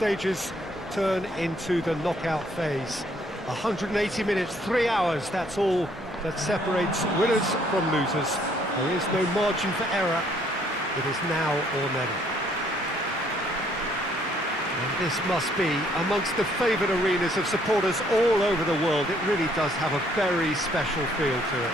stages turn into the knockout phase. 180 minutes, 3 hours, that's all that separates winners from losers. There is no margin for error. It is now or never. And this must be amongst the favoured arenas of supporters all over the world. It really does have a very special feel to it.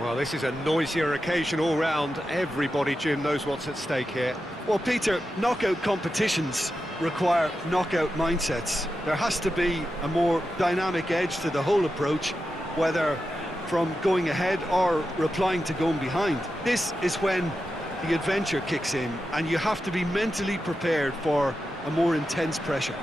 Well, this is a noisier occasion all round. Everybody, Jim, knows what's at stake here. Well, Peter, knockout competitions require knockout mindsets. There has to be a more dynamic edge to the whole approach, whether from going ahead or replying to going behind. This is when the adventure kicks in, and you have to be mentally prepared for a more intense pressure.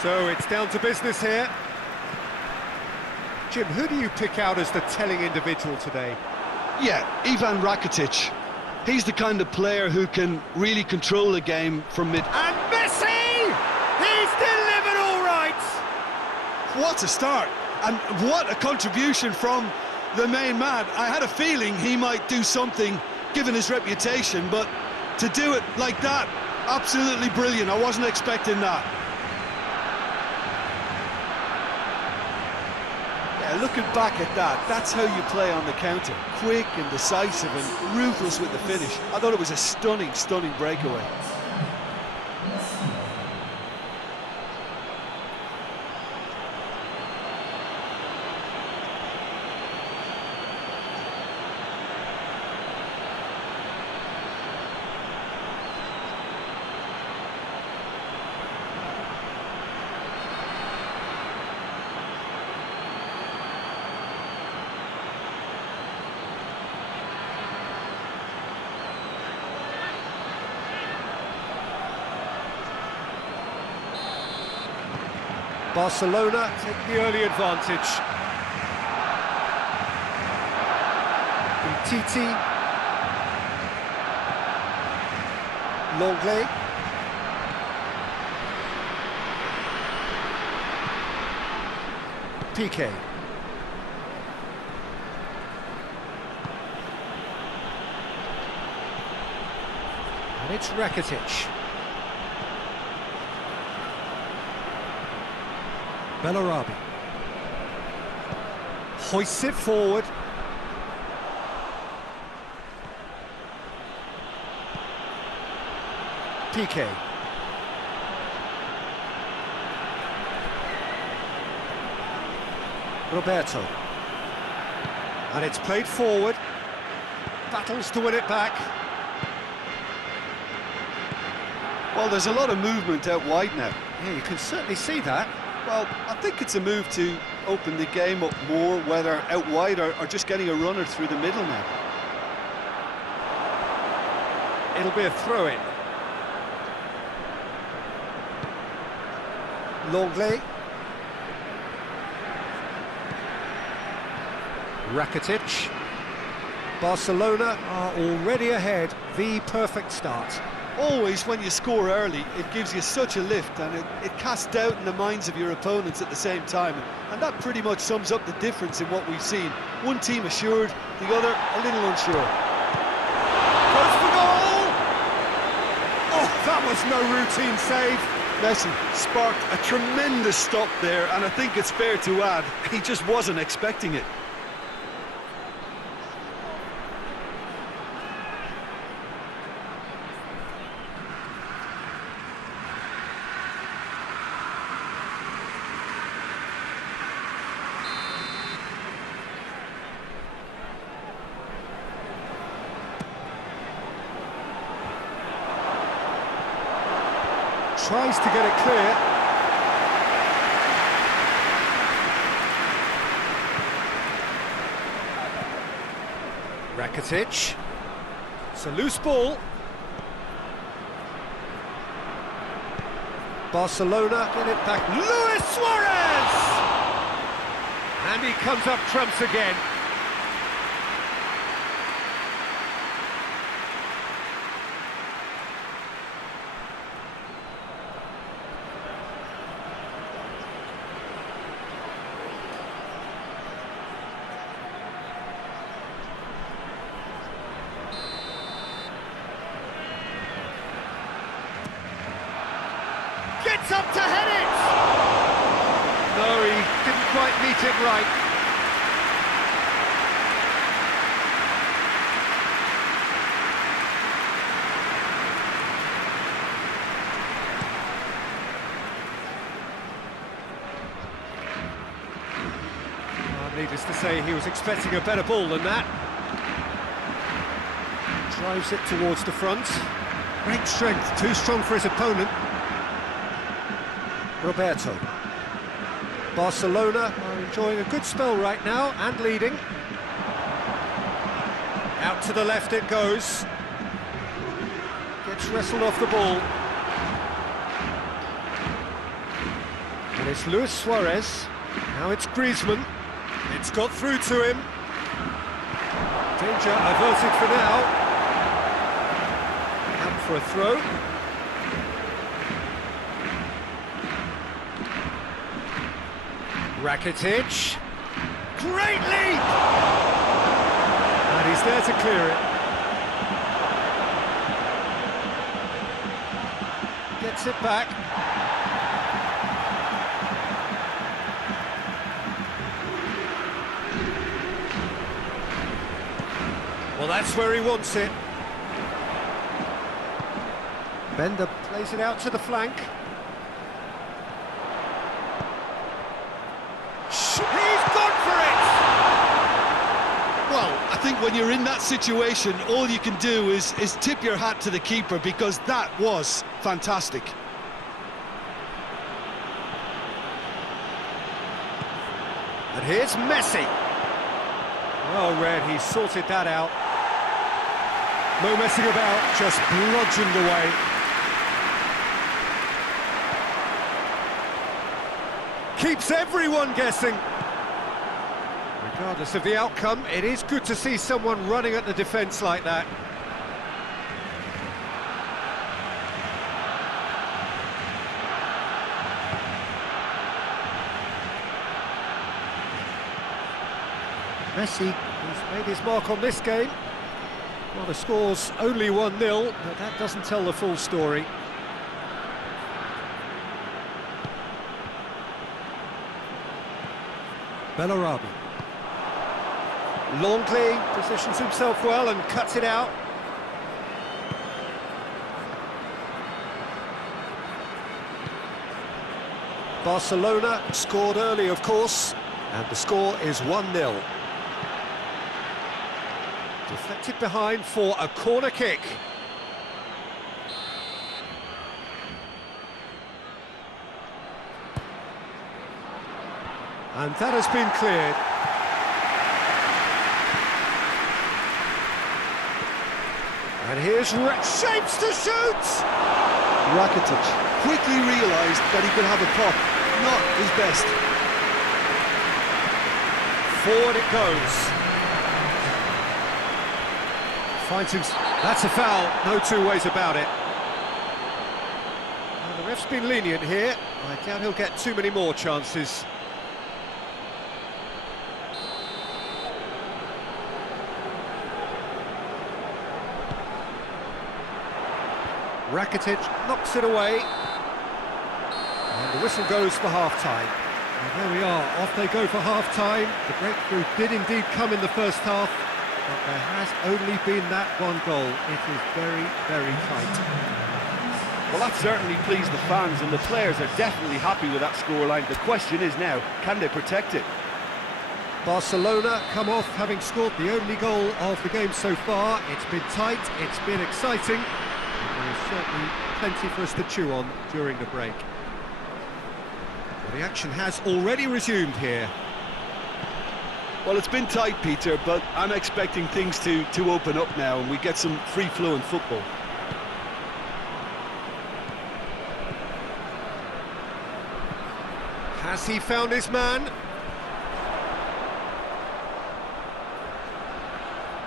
So it's down to business here. Jim, who do you pick out as the telling individual today? Yeah, Ivan Rakitic. He's the kind of player who can really control a game from mid... And Messi! He's delivered all right! What a start! And what a contribution from the main man. I had a feeling he might do something, given his reputation, but to do it like that, absolutely brilliant. I wasn't expecting that. Looking back at that, that's how you play on the counter. Quick and decisive and ruthless with the finish. I thought it was a stunning, stunning breakaway. Barcelona take the early advantage. Titi. Longley. Piqué. And it's Rakitic. Bellarabi hoists it forward. Piqué. Roberto. And it's played forward. Battles to win it back. Well, there's a lot of movement out wide now. Yeah, you can certainly see that. Well, I think it's a move to open the game up more, whether out wide or just getting a runner through the middle now. It'll be a throw-in. Longley. Rakitic. Barcelona are already ahead. The perfect start. Always, when you score early, it gives you such a lift, and it casts doubt in the minds of your opponents at the same time. And that pretty much sums up the difference in what we've seen. One team assured, the other a little unsure. Goes for goal! Oh, that was no routine save. Messi sparked a tremendous stop there, and I think it's fair to add, he just wasn't expecting it. Tries to get it clear. Rakitic. It's a loose ball. Barcelona get it back. Luis Suarez! And he comes up trumps again. Gets up to head it! No, he didn't quite meet it right. Needless to say, he was expecting a better ball than that. Drives it towards the front. Great strength, too strong for his opponent. Roberto. Barcelona are enjoying a good spell right now and leading. Out to the left it goes. Gets wrestled off the ball. And it's Luis Suarez. Now it's Griezmann. It's got through to him. Danger averted for now. Out for a throw. Rakitic. Great leap! And he's there to clear it. Gets it back. Well, that's where he wants it. Bender plays it out to the flank. He's gone for it! Well, I think when you're in that situation, all you can do is tip your hat to the keeper, because that was fantastic. And here's Messi. Well read, he sorted that out. No messing about, just bludgeoned away. Keeps everyone guessing. Regardless of the outcome, it is good to see someone running at the defence like that. Messi, who's made his mark on this game. Well, the score's only 1-0, but that doesn't tell the full story. Bellarabi. Longley positions himself well and cuts it out. Barcelona scored early, of course, and the score is 1-0. Deflected behind for a corner kick. And that has been cleared. And here's shapes to shoot! Rakitic quickly realised that he could have a pop. Not his best. Forward it goes. Finds him. That's a foul, no two ways about it. Well, the ref's been lenient here. I doubt he'll get too many more chances. Rakitic knocks it away. And the whistle goes for half-time. And there we are, off they go for half-time. The breakthrough did indeed come in the first half, but there has only been that one goal. It is very, very tight. Well, that certainly pleased the fans, and the players are definitely happy with that scoreline. The question is now, can they protect it? Barcelona come off having scored the only goal of the game so far. It's been tight, it's been exciting. There's certainly plenty for us to chew on during the break. Well, the action has already resumed here. Well, it's been tight, Peter, but I'm expecting things to open up now and we get some free-flowing football. Has he found his man?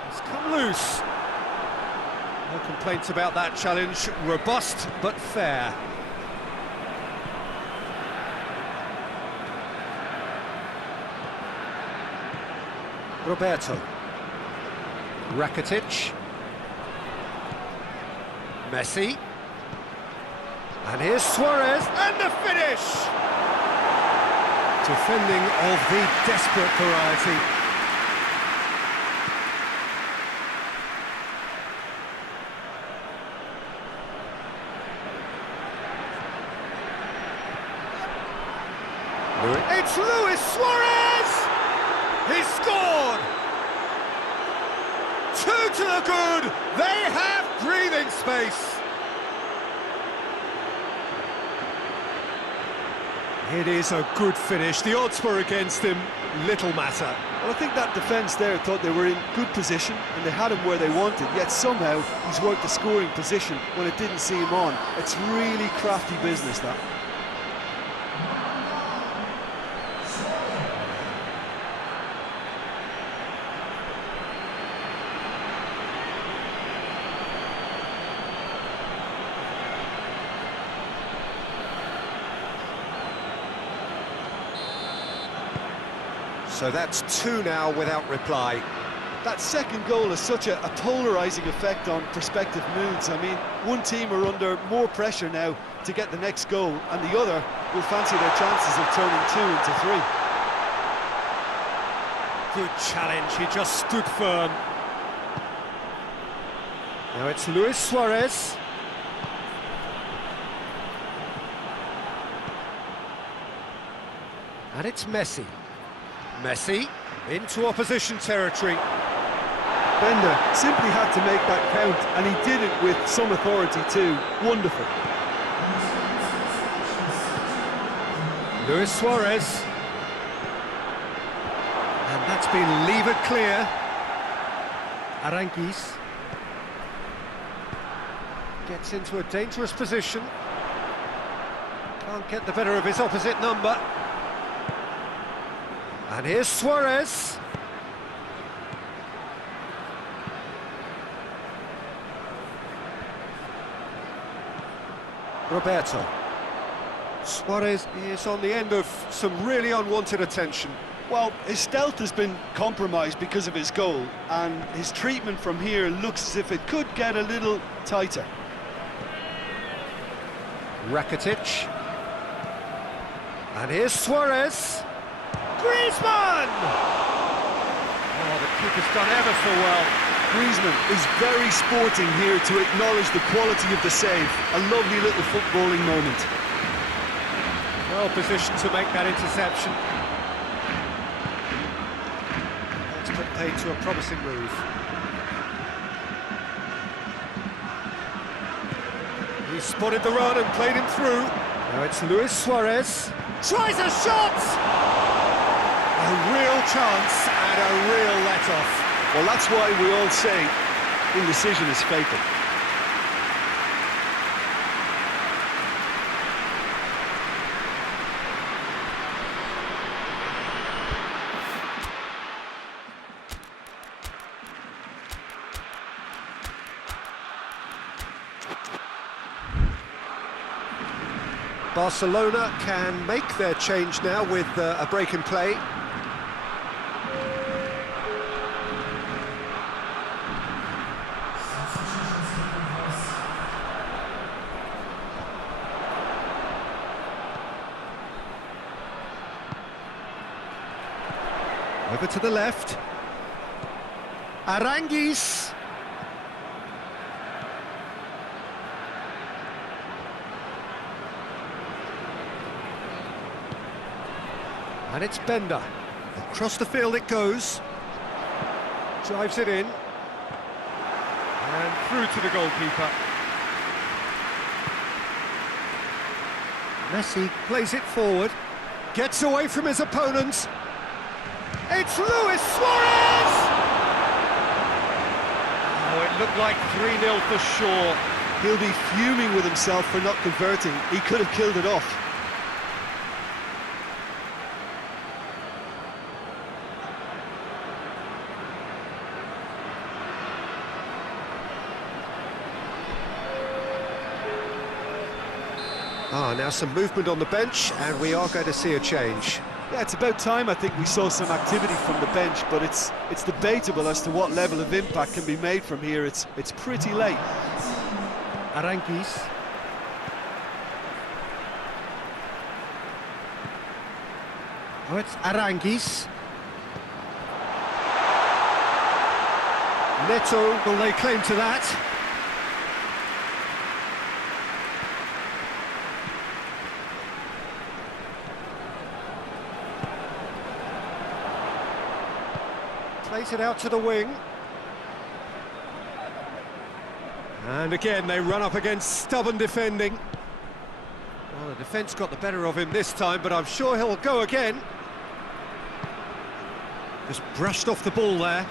It's come loose. No complaints about that challenge. Robust but fair. Roberto. Rakitic. Messi. And here's Suarez, and the finish! Defending of the desperate variety. It's Luis Suarez! He scored! 2 to the good! They have breathing space! It is a good finish. The odds were against him. Little matter. Well, I think that defence there thought they were in good position and they had him where they wanted, yet somehow he's worked the scoring position when it didn't see him on. It's really crafty business, that. So that's 2 now without reply. That second goal has such a polarising effect on prospective moods. I mean, one team are under more pressure now to get the next goal, and the other will fancy their chances of turning 2 into 3. Good challenge, he just stood firm. Now it's Luis Suarez. And it's Messi. Messi into opposition territory. Bender simply had to make that count, and he did it with some authority too. Wonderful. Luis Suarez. And that's been levered clear. Aranguiz gets into a dangerous position. Can't get the better of his opposite number. And here's Suarez. Roberto. Suarez is on the end of some really unwanted attention. Well, his stealth has been compromised because of his goal, and his treatment from here looks as if it could get a little tighter. Rakitic. And here's Suarez. Griezmann! Oh, the keeper's done ever so well. Griezmann is very sporting here to acknowledge the quality of the save. A lovely little footballing moment. Well positioned to make that interception. That's put paid to a promising move. He spotted the run and played him through. Now it's Luis Suarez. Tries a shot! A real chance and a real let-off. Well, that's why we all say indecision is fatal. Barcelona can make their change now with a break in play. Over to the left. Aranguiz. And it's Bender. Across the field it goes. Drives it in. And through to the goalkeeper. Messi plays it forward, gets away from his opponents. It's Luis Suarez! Oh, it looked like 3-0 for sure. He'll be fuming with himself for not converting. He could have killed it off. Now some movement on the bench, and we are going to see a change. Yeah, it's about time I think we saw some activity from the bench, but it's debatable as to what level of impact can be made from here. It's pretty late. Aranguiz. Oh, it's Aranguiz. Neto will lay claim to that. Plays it out to the wing. And again, they run up against stubborn defending. Well, the defence got the better of him this time, but I'm sure he'll go again. Just brushed off the ball there.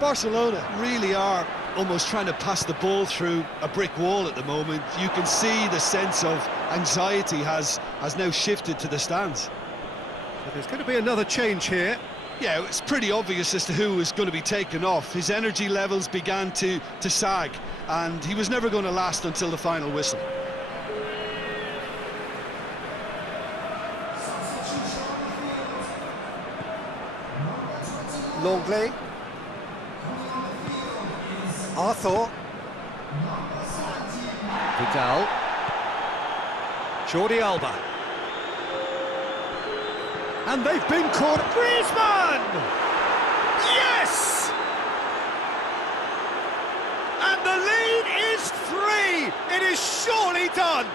Barcelona really are almost trying to pass the ball through a brick wall at the moment. You can see the sense of anxiety has now shifted to the stands. So there's going to be another change here. Yeah, it's pretty obvious as to who was going to be taken off. His energy levels began to sag, and he was never going to last until the final whistle. Longley. Arthur. Vidal. Jordi Alba. And they've been caught. Griezmann! Yes! And the lead is 3! It is surely done!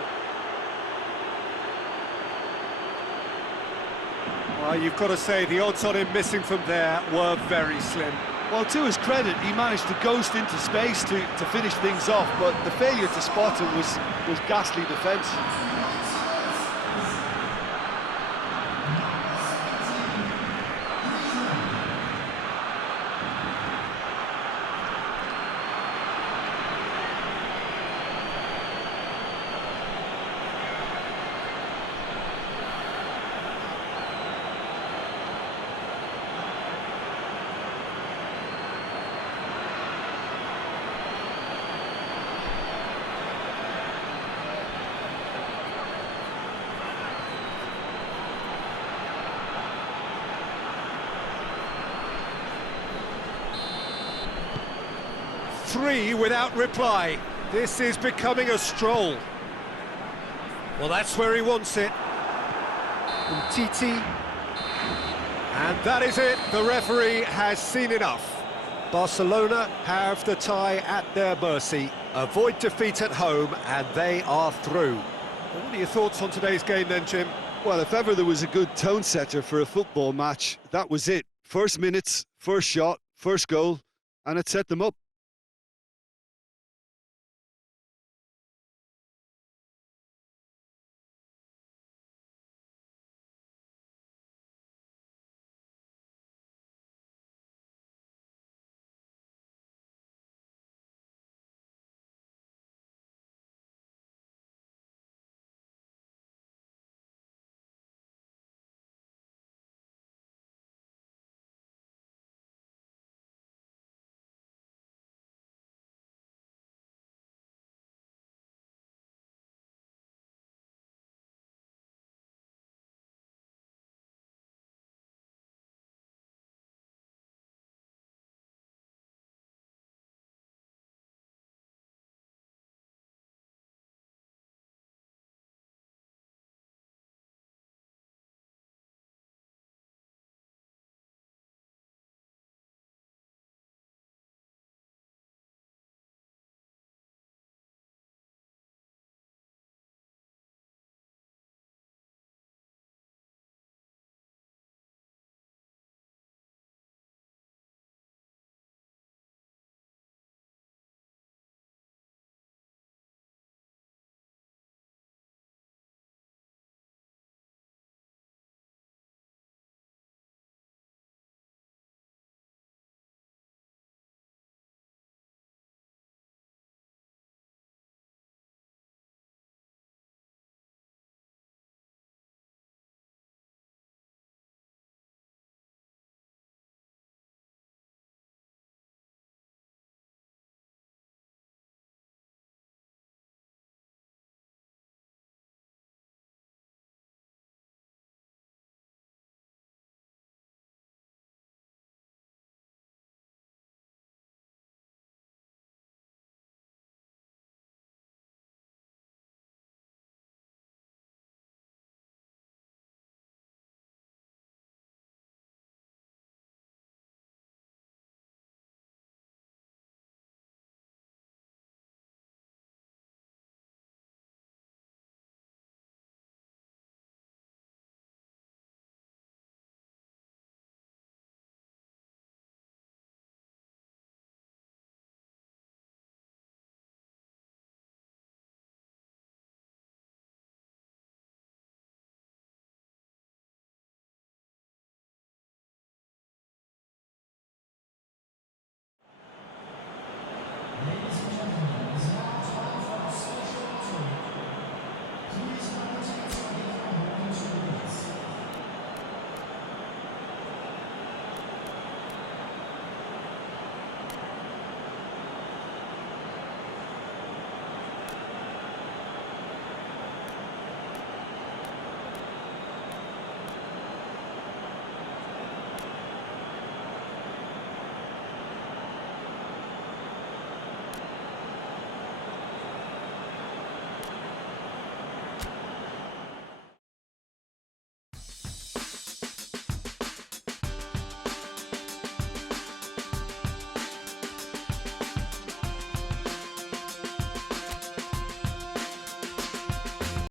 Well, you've got to say, the odds on him missing from there were very slim. Well, to his credit, he managed to ghost into space to finish things off, but the failure to spot him was ghastly defence. Three without reply. This is becoming a stroll. Well, that's where he wants it. Titi. And that is it. The referee has seen enough. Barcelona have the tie at their mercy. Avoid defeat at home, and they are through. Well, what are your thoughts on today's game then, Jim? Well, if ever there was a good tone setter for a football match, that was it. First minutes, first shot, first goal, and it set them up.